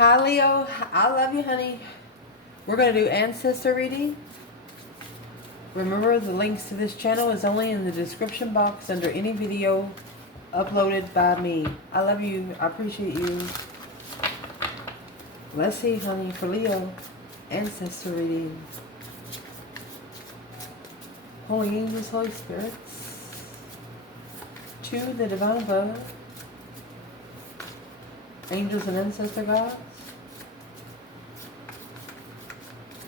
Hi Leo, I love you honey. We're going to do Ancestor reading. Remember, the links to this channel is only in the description box under any video uploaded by me. I love you. I appreciate you. Let's see honey, for Leo, Ancestor reading. Holy angels, Holy spirits, to the divine above, angels and ancestor gods.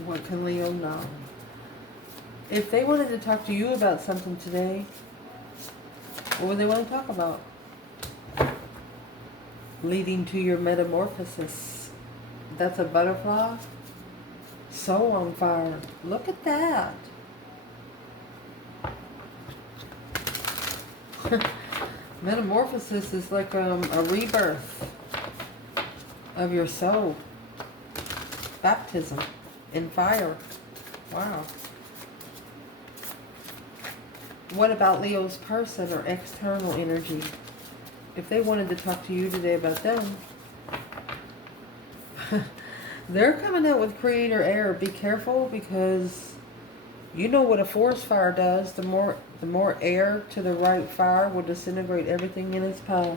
What can Leo know? If they wanted to talk to you about something today, what would they want to talk about? Leading to your metamorphosis. That's a butterfly. So on fire. Look at that. Metamorphosis is like a rebirth of your soul. Baptism in fire. Wow. What about Leo's person or external energy? If they wanted to talk to you today about them, they're coming out with creator air. Be careful, because you know what a forest fire does. The more air to the right fire will disintegrate everything in its path.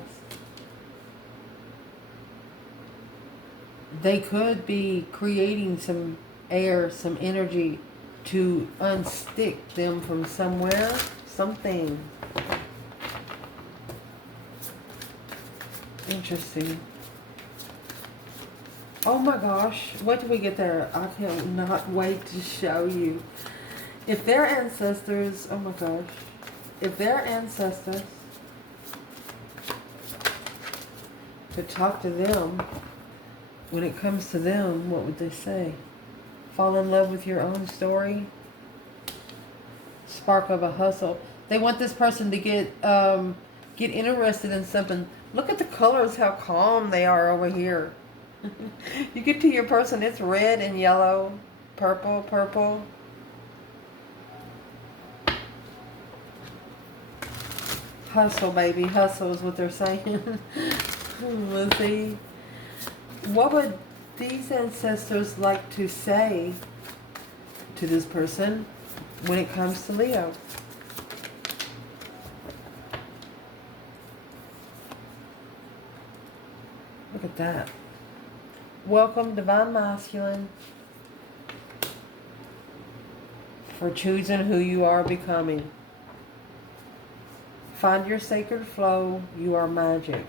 They could be creating some air, some energy to unstick them from somewhere, something. Interesting. Oh my gosh, what did we get there? I cannot wait to show you. If their ancestors, oh my gosh, if their ancestors could talk to them, when it comes to them, what would they say? Fall in love with your own story. Spark of a hustle. They want this person to get interested in something. Look at the colors, how calm they are over here. You get to your person, it's red and yellow, purple. Hustle, baby. Hustle is what they're saying. Let's see. What would these ancestors like to say to this person when it comes to Leo? Look at that. Welcome, Divine Masculine, for choosing who you are becoming. Find your sacred flow. You are magic.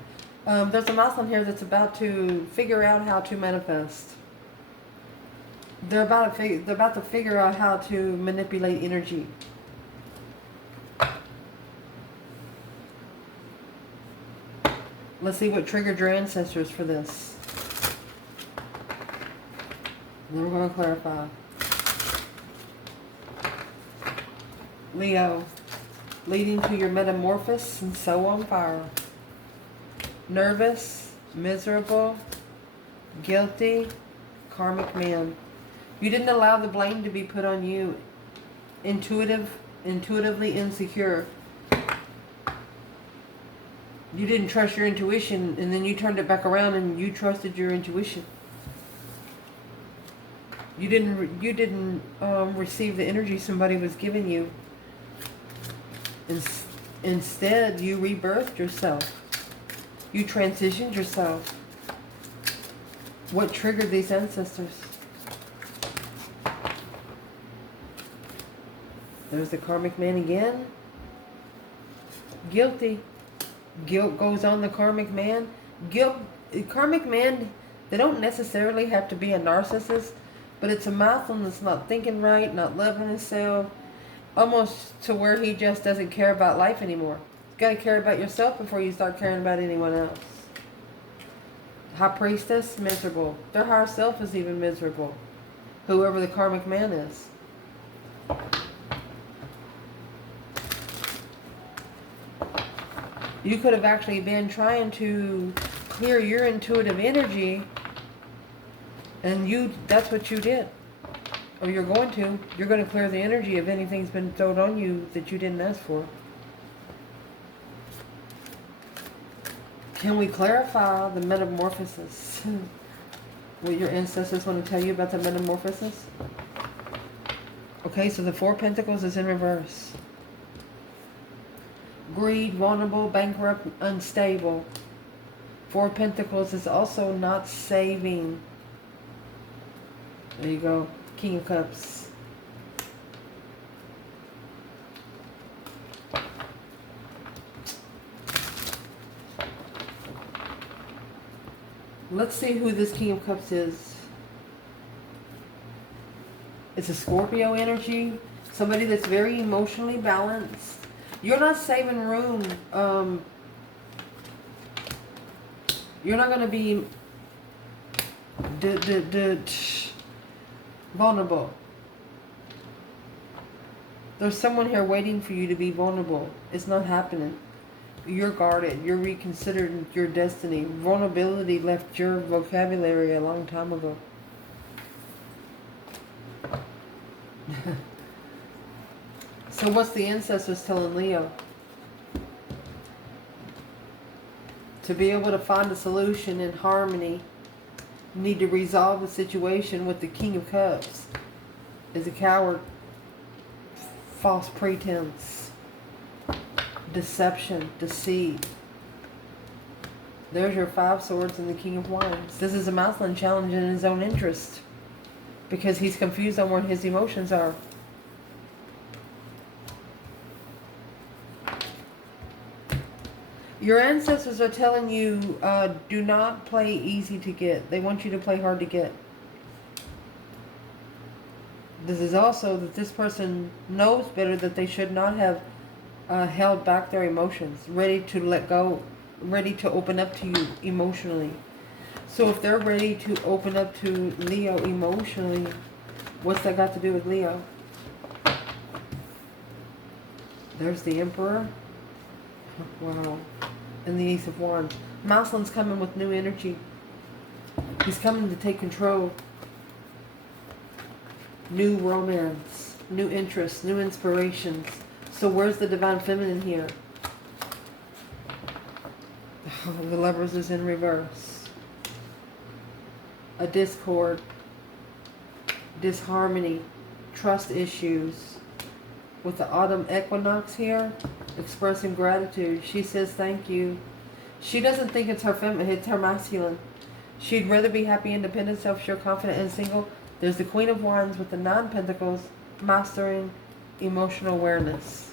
There's a mouse on here that's about to figure out how to manifest. They're about to figure out how to manipulate energy. Let's see what triggered your ancestors for this. Then we're going to clarify. Leo, leading to your metamorphosis and so on fire. Nervous, miserable, guilty, karmic man. You didn't allow the blame to be put on you. Intuitively insecure. You didn't trust your intuition, and then you turned it back around and you trusted your intuition. You didn't receive the energy somebody was giving you. Instead, you rebirthed yourself. You transitioned yourself. What triggered these ancestors? There's the karmic man again. Guilty. Guilt goes on the karmic man. Karmic man, they don't necessarily have to be a narcissist, but it's a Muslim that's not thinking right, not loving himself, almost to where he just doesn't care about life anymore. You got to care about yourself before you start caring about anyone else. High priestess, miserable. Their higher self is even miserable. Whoever the karmic man is. You could have actually been trying to clear your intuitive energy, and that's what you did. Or you're going to. You're going to clear the energy of anything's been thrown on you that you didn't ask for. Can we clarify the metamorphosis? what your ancestors want to tell you about the metamorphosis. Okay, so the Four of Pentacles is in reverse. Greed, vulnerable, bankrupt, unstable. Four of Pentacles is also not saving. There you go. King of Cups. Let's see who this King of Cups is. It's a Scorpio energy. Somebody that's very emotionally balanced. You're not saving room. You're not going to be vulnerable. There's someone here waiting for you to be vulnerable. It's not happening. You're guarded. You're reconsidering your destiny. Vulnerability left your vocabulary a long time ago. So what's the ancestors telling Leo? To be able to find a solution in harmony, you need to resolve the situation with the King of Cups. Is a coward, false pretense, deception, deceit. There's your Five Swords and the King of Wands. This is a masculine challenge in his own interest because he's confused on where his emotions are. Your ancestors are telling you, do not play easy to get. They want you to play hard to get. This is also that this person knows better that they should not have held back their emotions, ready to let go, ready to open up to you emotionally. So if they're ready to open up to Leo emotionally, what's that got to do with Leo? There's the Emperor. Wow. And the Ace of Wands. Masculine's coming with new energy. He's coming to take control. New romance. New interests. New inspirations. So where's the Divine Feminine here? Oh, the Lovers is in reverse. A discord. Disharmony. Trust issues. With the autumn equinox here, expressing gratitude. She says thank you. She doesn't think it's her masculine. She'd rather be happy, independent, self-sure, confident, and single. There's the Queen of Wands with the Nine of Pentacles, mastering emotional awareness.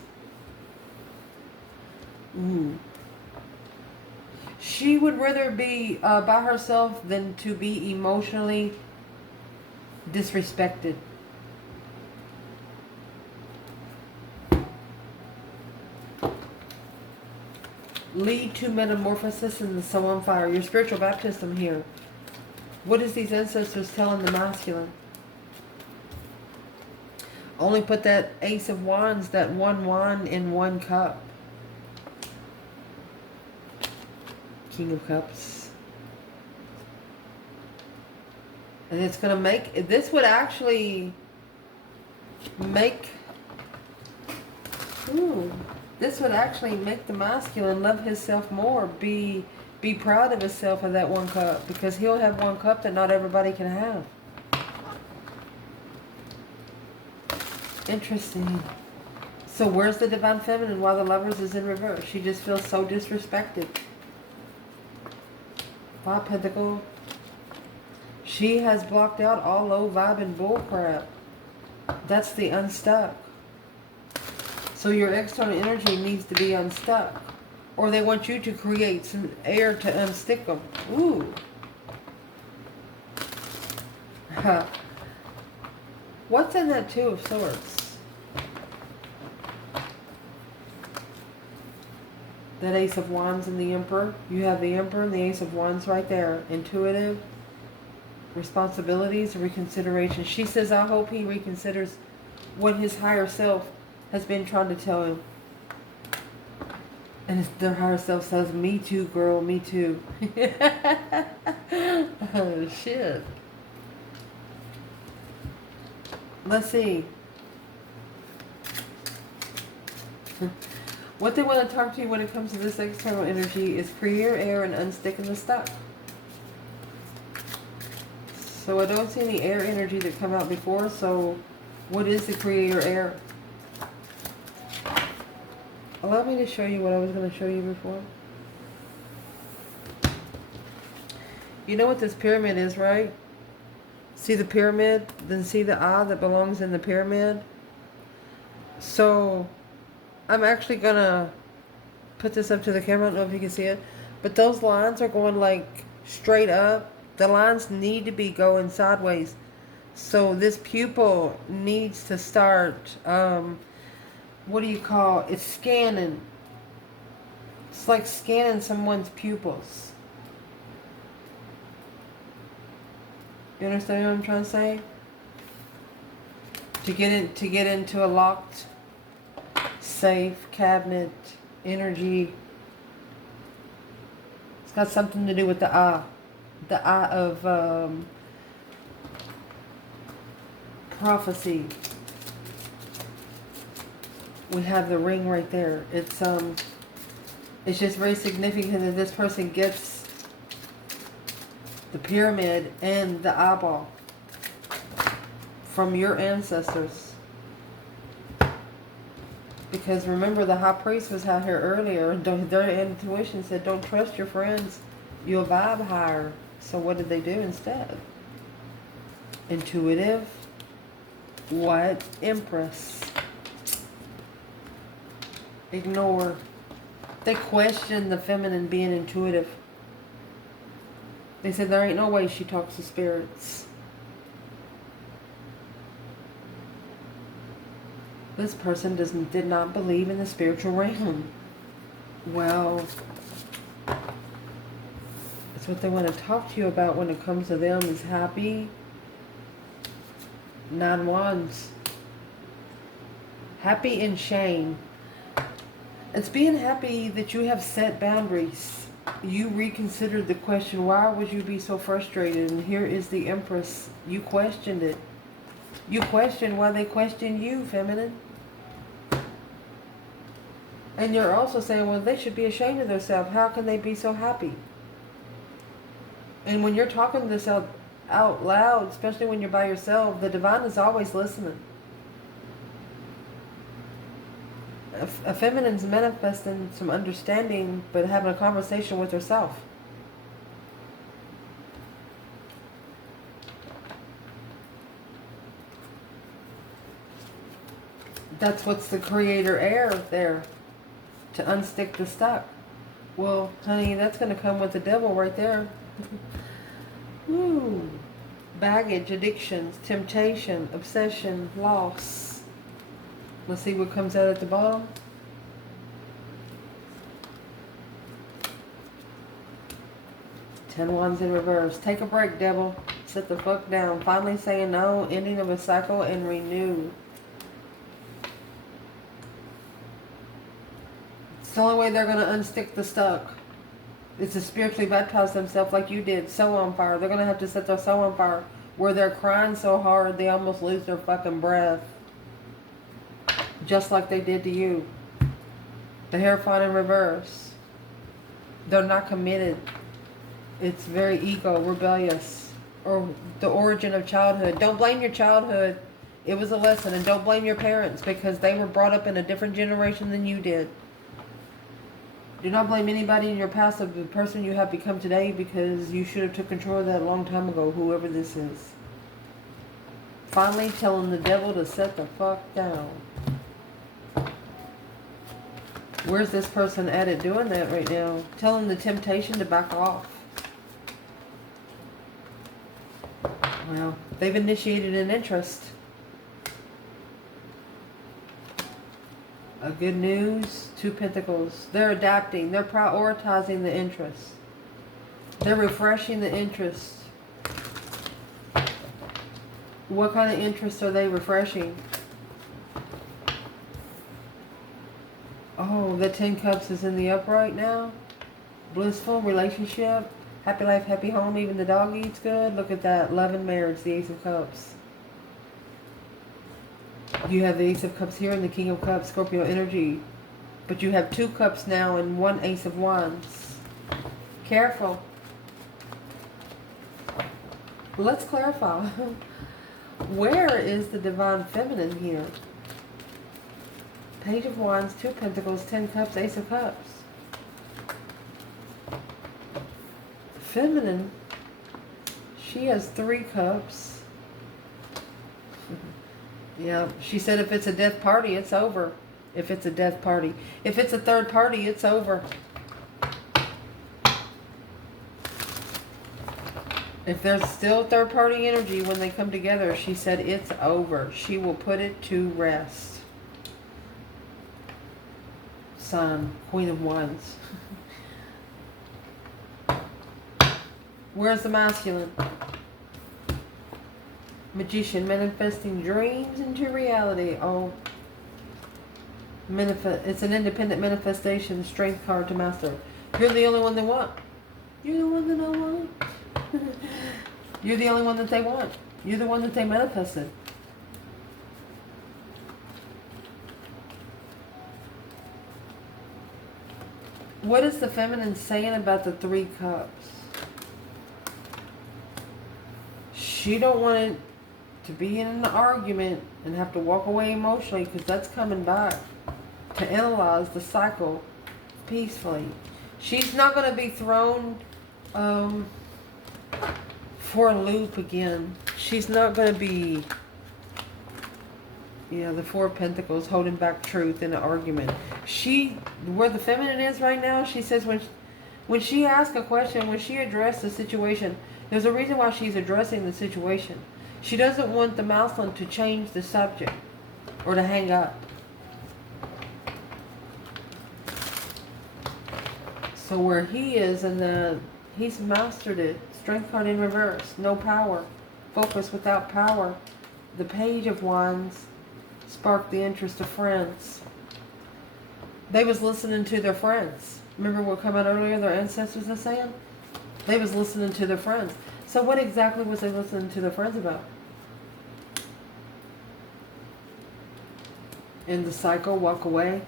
She would rather be by herself than to be emotionally disrespected. Lead to metamorphosis and the soul on fire. Your spiritual baptism here. What is these ancestors telling the masculine? Only put that Ace of Wands, that one wand in one cup. King of Cups. And it's going to make, this would actually make, this would actually make the masculine love himself more, be proud of himself of that one cup, because he'll have one cup that not everybody can have. Interesting. So where's the Divine Feminine while the Lovers is in reverse? She just feels so disrespected. Five Pentacles. She has blocked out all low vibe and bull crap. That's the unstuck. So your external energy needs to be unstuck. Or they want you to create some air to unstick them. Ooh. What's in that Two of Swords? That Ace of Wands and the Emperor. You have the Emperor and the Ace of Wands right there. Intuitive. Responsibilities, reconsideration. She says, I hope he reconsiders what his higher self has been trying to tell him. And their higher self says, me too, girl, me too. Oh, shit. Let's see. What they want to talk to you when it comes to this external energy is clear air and unsticking the stuff. So I don't see any air energy that come out before. So what is the creator air? Allow me to show you what I was going to show you before. You know what this pyramid is, right? See the pyramid? Then see the eye that belongs in the pyramid? So I'm actually going to put this up to the camera. I don't know if you can see it. But those lines are going like straight up. The lines need to be going sideways. So this pupil needs to start, what do you call it? It's scanning. It's like scanning someone's pupils. You understand what I'm trying to say? To get into a locked safe cabinet energy. It's got something to do with the eye. The eye of prophecy. We have the ring right there. It's just very significant that this person gets the pyramid and the eyeball from your ancestors. Because remember, the high priest was out here earlier, and their intuition said, don't trust your friends. You'll vibe higher. So what did they do instead? Intuitive. What? Empress. Ignore. They questioned the feminine being intuitive. They said there ain't no way she talks to spirits. This person did not believe in the spiritual realm. Well, that's what they want to talk to you about when it comes to them is happy. 9 wands. Happy in shame. It's being happy that you have set boundaries. You reconsidered the question, why would you be so frustrated? And here is the Empress. You questioned it. You questioned why they questioned you, feminine. And you're also saying, well, they should be ashamed of themselves. How can they be so happy? And when you're talking this out loud, especially when you're by yourself, the divine is always listening. A feminine's manifesting some understanding, but having a conversation with herself. That's what's the creator air there, to unstick the stuck. Well, honey, that's going to come with the devil right there. Woo. Baggage, addictions, temptation, obsession, loss. Let's see what comes out at the bottom. Ten Wands in reverse. Take a break, devil. Sit the fuck down. Finally saying no. Ending of a cycle and renew. It's the only way they're going to unstick the stuck. It's to spiritually baptize themselves like you did. Soul on fire. They're going to have to set their soul on fire where they're crying so hard they almost lose their fucking breath. Just like they did to you. The Hierophant in reverse. They're not committed. It's very ego, rebellious. Or the origin of childhood. Don't blame your childhood. It was a lesson. And don't blame your parents because they were brought up in a different generation than you did. Do not blame anybody in your past of the person you have become today because you should have took control of that a long time ago, whoever this is. Finally telling the devil to set the fuck down. Where's this person at it doing that right now? Telling the temptation to back off. Well, they've initiated an interest. A good news, 2 Pentacles. They're adapting. They're prioritizing the interest. They're refreshing the interest. What kind of interest are they refreshing? Oh, the 10 Cups is in the upright now. Blissful relationship. Happy life, happy home. Even the dog eats good. Look at that. Love and marriage, the Ace of Cups. You have the Ace of Cups here and the King of Cups, Scorpio energy. But you have 2 cups now and 1 Ace of Wands. Careful. Let's clarify. Where is the divine feminine here? Page of Wands, Two of Pentacles, 10 Cups, Ace of Cups. Feminine, she has 3 cups. Yeah, she said if it's a death party, it's over. If it's a death party. If it's a third party, it's over. If there's still third party energy when they come together, she said it's over. She will put it to rest. Sun, Queen of Wands. Where's the masculine? Magician, manifesting dreams into reality. Oh, it's an independent manifestation. Strength card to master. You're the only one they want. You're the one that I want. You're the only one that they want. You're the one that they manifested. What is the feminine saying about the 3 cups? She don't want it to be in an argument and have to walk away emotionally, because that's coming back to analyze the cycle peacefully. She's not going to be thrown for a loop again. She's not going to be, the 4 of Pentacles holding back truth in an argument. Where the feminine is right now, she says when she asks a question, when she addresses the situation, there's a reason why she's addressing the situation. She doesn't want the masculine to change the subject or to hang up. So where he is, he's mastered it. Strength card in reverse. No power. Focus without power. The Page of Wands sparked the interest of friends. They was listening to their friends. Remember what came out earlier, their ancestors are saying? They was listening to their friends. So what exactly was they listening to their friends about? In the cycle, walk away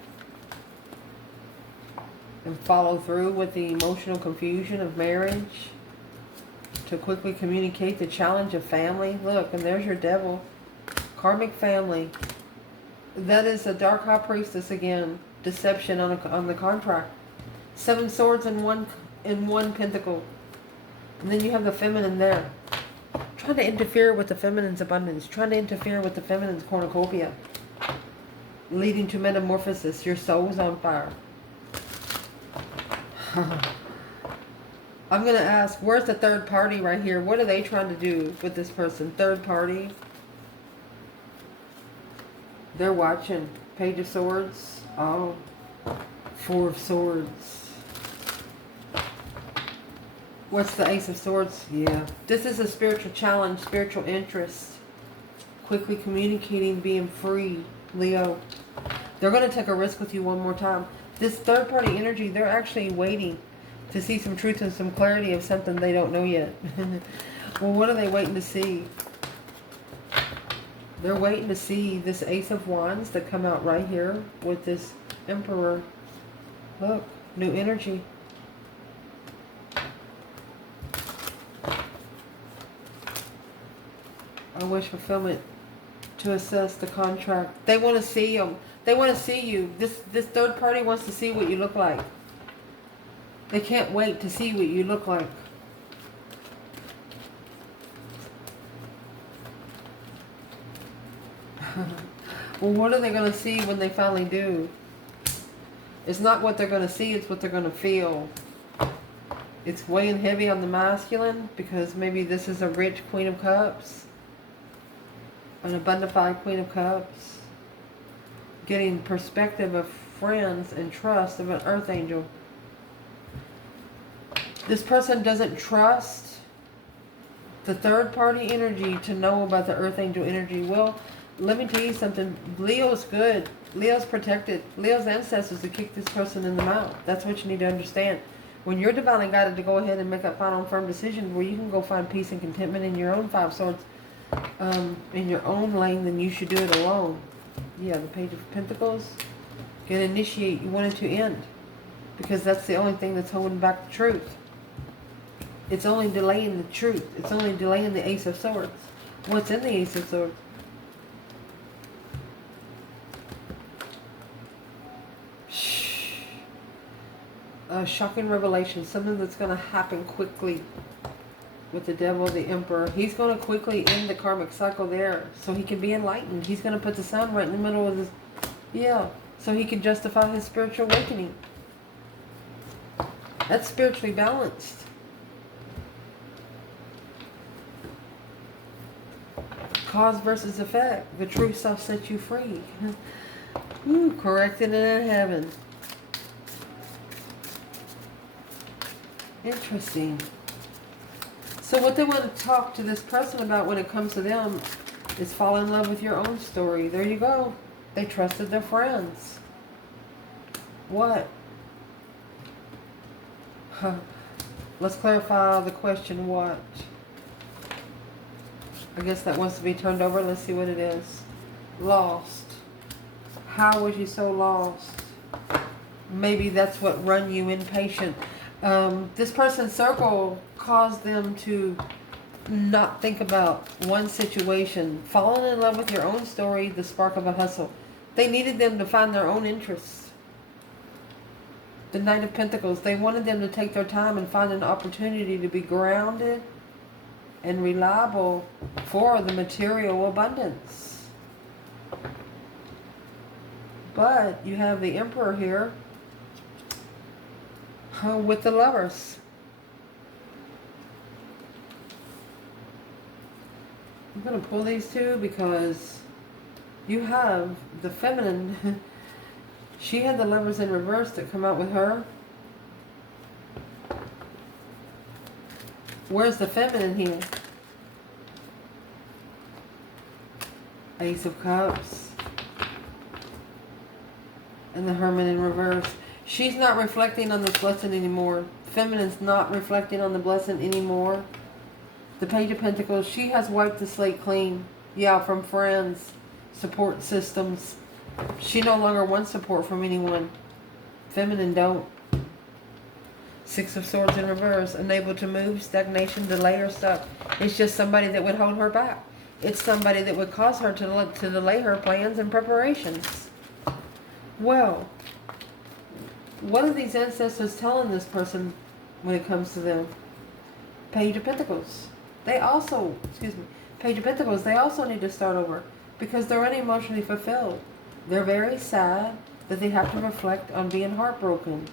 and follow through with the emotional confusion of marriage, to quickly communicate the challenge of family. Look, and there's your devil. Karmic family. That is a dark high priestess again. Deception on the contract. 7 swords in one pentacle. And then you have the feminine there. Trying to interfere with the feminine's abundance. Trying to interfere with the feminine's cornucopia. Leading to metamorphosis. Your soul's on fire. I'm going to ask, where's the third party right here? What are they trying to do with this person? Third party. They're watching. Page of Swords. Oh. 4 of Swords. What's the Ace of Swords? Yeah. This is a spiritual challenge, spiritual interest. Quickly communicating, being free. Leo. They're going to take a risk with you one more time. This third party energy, they're actually waiting to see some truth and some clarity of something they don't know yet. Well, what are they waiting to see? They're waiting to see this Ace of Wands that come out right here with this Emperor. Look, new energy. I wish fulfillment to assess the contract. They want to see them. They want to see you. This third party wants to see what you look like. They can't wait to see what you look like. Well, what are they going to see when they finally do? It's not what they're going to see, it's what they're going to feel. It's weighing heavy on the masculine because maybe this is a rich Queen of Cups. An abundified Queen of Cups. Getting perspective of friends and trust of an Earth Angel. This person doesn't trust the third party energy to know about the Earth Angel energy. Well, let me tell you something. Leo's good. Leo's protected. Leo's ancestors have kicked this person in the mouth. That's what you need to understand. When you're divinely guided to go ahead and make a final and firm decision where you can go find peace and contentment in your own 5 swords, in your own lane, then you should do it alone. Yeah, the Page of Pentacles. You can initiate. You want it to end. Because that's the only thing that's holding back the truth. It's only delaying the truth. It's only delaying the Ace of Swords. What's in the Ace of Swords? A shocking revelation. Something that's going to happen quickly with the devil, the emperor. He's going to quickly end the karmic cycle there so he can be enlightened. He's going to put the sun right in the middle of his... Yeah. So he can justify his spiritual awakening. That's spiritually balanced. Cause versus effect. The true self sets you free. Ooh, corrected and in heaven. Interesting. So what they want to talk to this person about when it comes to them is fall in love with your own story. There you go. They trusted their friends. What? Let's clarify the question, what? I guess that wants to be turned over. Let's see what it is. Lost. How was you so lost? Maybe that's what run you impatient. This person's circle caused them to not think about one situation. Falling in love with your own story, the spark of a hustle. They needed them to find their own interests. The Knight of Pentacles, they wanted them to take their time and find an opportunity to be grounded and reliable for the material abundance. But you have the Emperor here with the Lovers. I'm going to pull these two because you have the Feminine. She had the Lovers in reverse that come out with her. Where's the Feminine here? Ace of Cups. And the Hermit in reverse. She's not reflecting on this blessing anymore. Feminine's not reflecting on the blessing anymore. The Page of Pentacles, she has wiped the slate clean. Yeah, from friends, support systems. She no longer wants support from anyone. Feminine don't. Six of Swords in reverse. Unable to move, stagnation, delay, or stuff. It's just somebody that would hold her back. It's somebody that would cause her to delay her plans and preparations. Well, what are these ancestors telling this person when it comes to them? Page of Pentacles. They also, Page of Pentacles, they also need to start over because they're unemotionally fulfilled. They're very sad that they have to reflect on being heartbroken.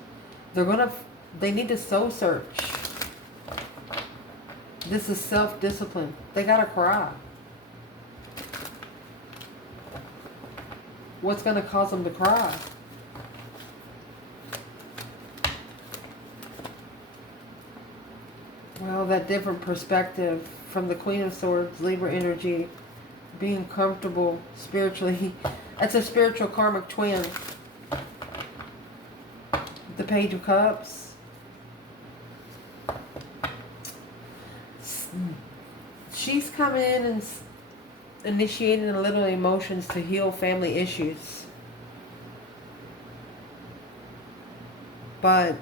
They need to soul search. This is self-discipline. They gotta cry. What's gonna cause them to cry? Well, that different perspective from the Queen of Swords, Libra energy, being comfortable spiritually. That's a spiritual karmic twin. The Page of Cups. She's coming in and initiating a little emotions to heal family issues. But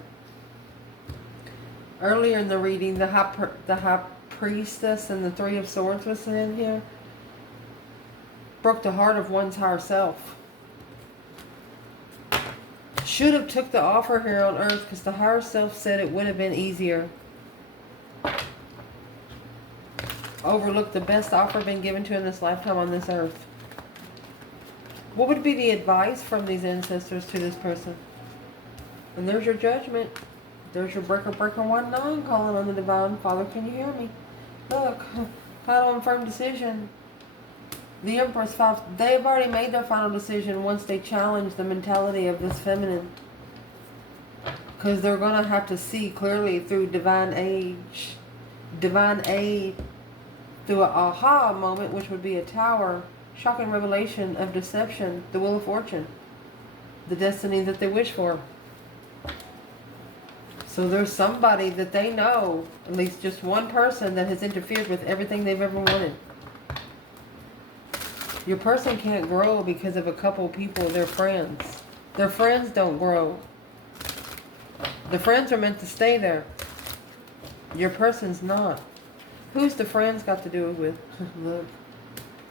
earlier in the reading, the High Priestess and the Three of Swords was in here. Broke the heart of one's higher self. Should have took the offer here on earth because the higher self said it would have been easier. Overlooked the best offer been given to in this lifetime on this earth. What would be the advice from these ancestors to this person? And there's your judgment. There's your breaker 19 calling on the divine. Father, can you hear me? Look, final and firm decision. The Empress 5, they've already made their final decision once they challenge the mentality of this feminine. Because they're going to have to see clearly through divine aid, through an aha moment, which would be a tower, shocking revelation of deception, the wheel of fortune, the destiny that they wish for. So there's somebody that they know, at least just one person that has interfered with everything they've ever wanted. Your person can't grow because of a couple people, they're friends. Their friends don't grow. The friends are meant to stay there. Your person's not. Who's the friends got to do it with? Look.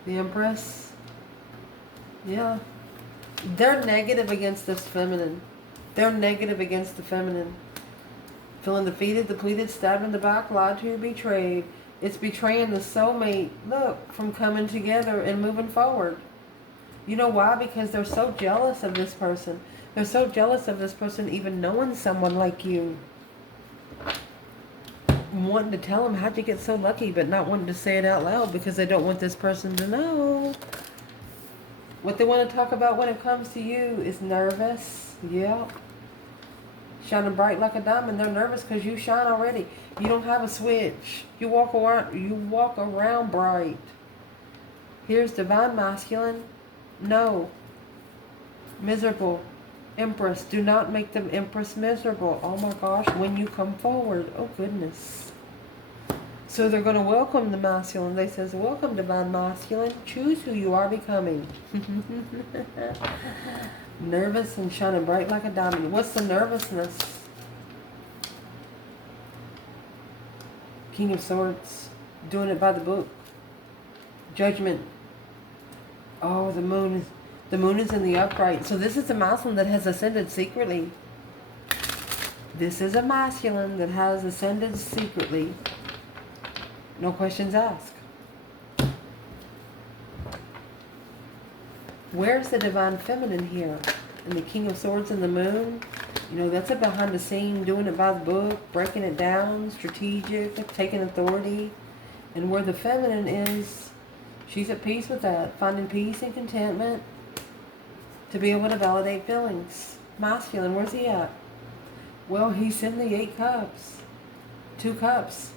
The Empress. Yeah. They're negative against this feminine. They're negative against the feminine. Feeling defeated, depleted, stabbed in the back, lied to, betrayed. It's betraying the soulmate, look, from coming together and moving forward. You know why? Because they're so jealous of this person. They're so jealous of this person even knowing someone like you. Wanting to tell them how'd you get so lucky, but not wanting to say it out loud because they don't want this person to know. What they want to talk about when it comes to you is nervous. Yeah. Shining bright like a diamond. They're nervous because you shine already. You don't have a switch. You walk around bright. Here's divine masculine. No. Miserable. Empress. Do not make them Empress miserable. Oh my gosh. When you come forward. Oh goodness. So they're going to welcome the masculine. They says, welcome divine masculine. Choose who you are becoming. Nervous and shining bright like a diamond. What's the nervousness? King of Swords. Doing it by the book. Judgment. Oh, the moon is in the upright. So this is a masculine that has ascended secretly. This is a masculine that has ascended secretly. No questions asked. Where's the divine feminine here? And the King of Swords and the moon? You know, that's a behind the scene, doing it by the book, breaking it down, strategic, taking authority. And where the feminine is, she's at peace with that. Finding peace and contentment to be able to validate feelings. Masculine, where's he at? Well, he's in the 8 cups. 2 cups.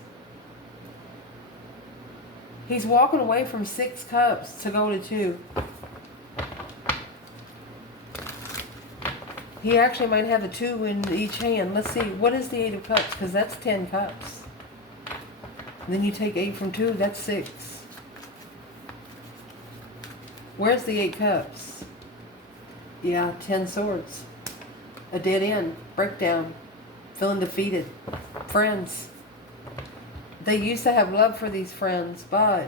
He's walking away from 6 cups to go to 2. He actually might have the 2 in each hand. Let's see, what is the 8 of cups? Because that's 10 cups. And then you take 8 from 2, that's 6. Where's the 8 cups? Yeah, 10 swords. A dead end, breakdown, feeling defeated. Friends. They used to have love for these friends, but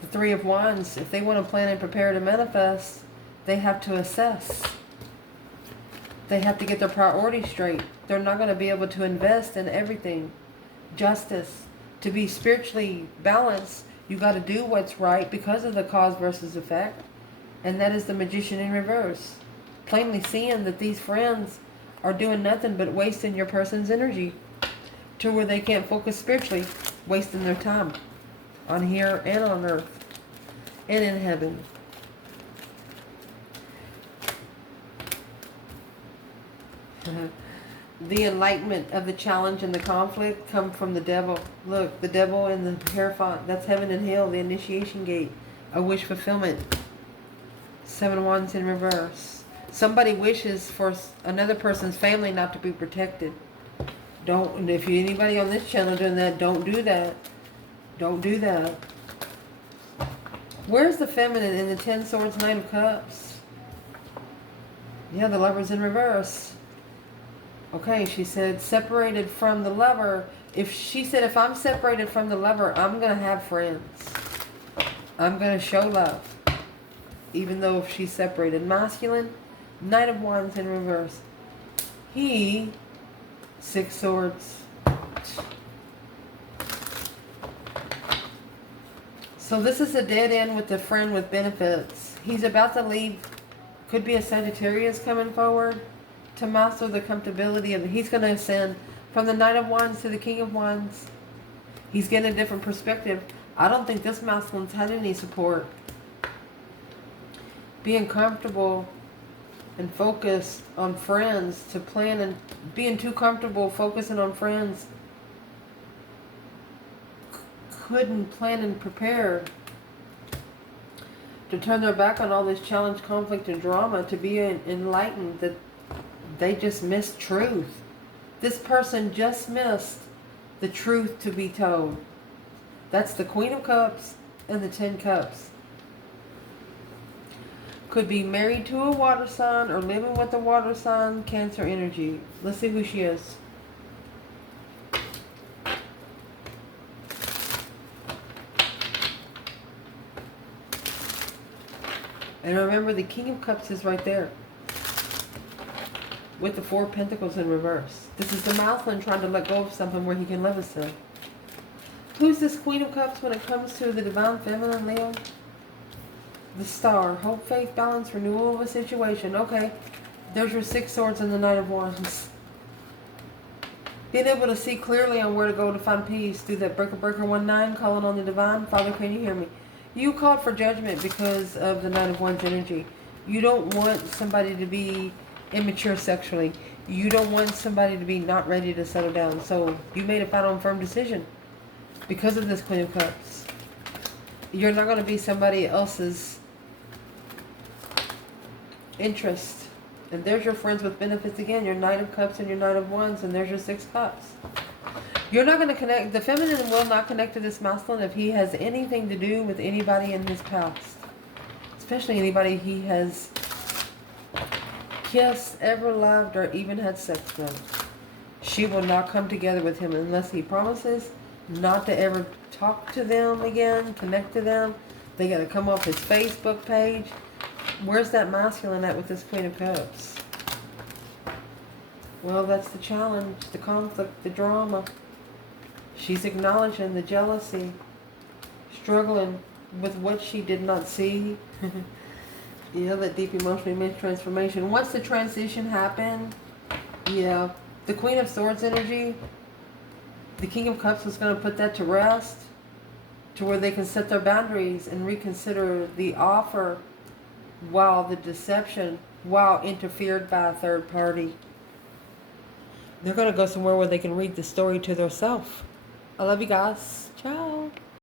the 3 of Wands, if they want to plan and prepare to manifest, they have to assess. They have to get their priorities straight. They're not going to be able to invest in everything. Justice. To be spiritually balanced, you got to do what's right because of the cause versus effect. And that is the Magician in reverse. Plainly seeing that these friends are doing nothing but wasting your person's energy to where they can't focus spiritually, wasting their time on here and on earth and in heaven. The enlightenment of the challenge and the conflict come from the devil. Look, the devil and the Hierophant. That's heaven and hell, the initiation gate. A wish fulfillment. 7 wands in reverse. Somebody wishes for another person's family not to be protected. Don't, if you anybody on this channel doing that, don't do that. Don't do that. Where's the feminine in the 10 swords, 9 of cups? Yeah, the lover's in reverse. Okay, she said, separated from the lover. She said, if I'm separated from the lover, I'm going to have friends. I'm going to show love. Even though if she's separated. Masculine, Knight of Wands in reverse. He, 6 swords. So this is a dead end with the friend with benefits. He's about to leave. Could be a Sagittarius coming forward to master the comfortability of it. He's going to ascend from the Knight of Wands to the King of Wands. He's getting a different perspective. I don't think this masculine's had any support. Being comfortable and focused on friends to plan, and being too comfortable focusing on friends, couldn't plan and prepare to turn their back on all this challenge, conflict, and drama, to be enlightened that they just missed truth. This person just missed the truth to be told. That's the Queen of Cups and the 10 Cups. Could be married to a water sign or living with a water sign, Cancer energy. Let's see who she is. And remember, the King of Cups is right there with the Four of Pentacles in reverse. This is the masculine trying to let go of something where he can live with it. Who's this Queen of Cups when it comes to the Divine Feminine, Leo? The Star. Hope, faith, balance, renewal of a situation. Okay. There's your Six Swords and the Knight of Wands. Being able to see clearly on where to go to find peace through that breaker 19, calling on the divine. Father, can you hear me? You called for judgment because of the Knight of Wands energy. You don't want somebody to be immature sexually. You don't want somebody to be not ready to settle down. So you made a final and firm decision because of this Queen of Cups. You're not going to be somebody else's interest. And there's your friends with benefits again. Your Knight of Cups and your Knight of Wands. And there's your Six Cups. You're not going to connect. The feminine will not connect to this masculine if he has anything to do with anybody in his past. Especially anybody he has kissed, ever loved, or even had sex with. She will not come together with him unless he promises not to ever talk to them again, connect to them. They got to come off his Facebook page. Where's that masculine at with this Queen of Cups? Well, that's the challenge, the conflict, the drama. She's acknowledging the jealousy, struggling with what she did not see. Yeah, that deep emotional image transformation. Once the transition happened, yeah, the Queen of Swords energy, the King of Cups is going to put that to rest, to where they can set their boundaries and reconsider the offer while the deception, while interfered by a third party. They're going to go somewhere where they can read the story to themselves. I love you guys. Ciao.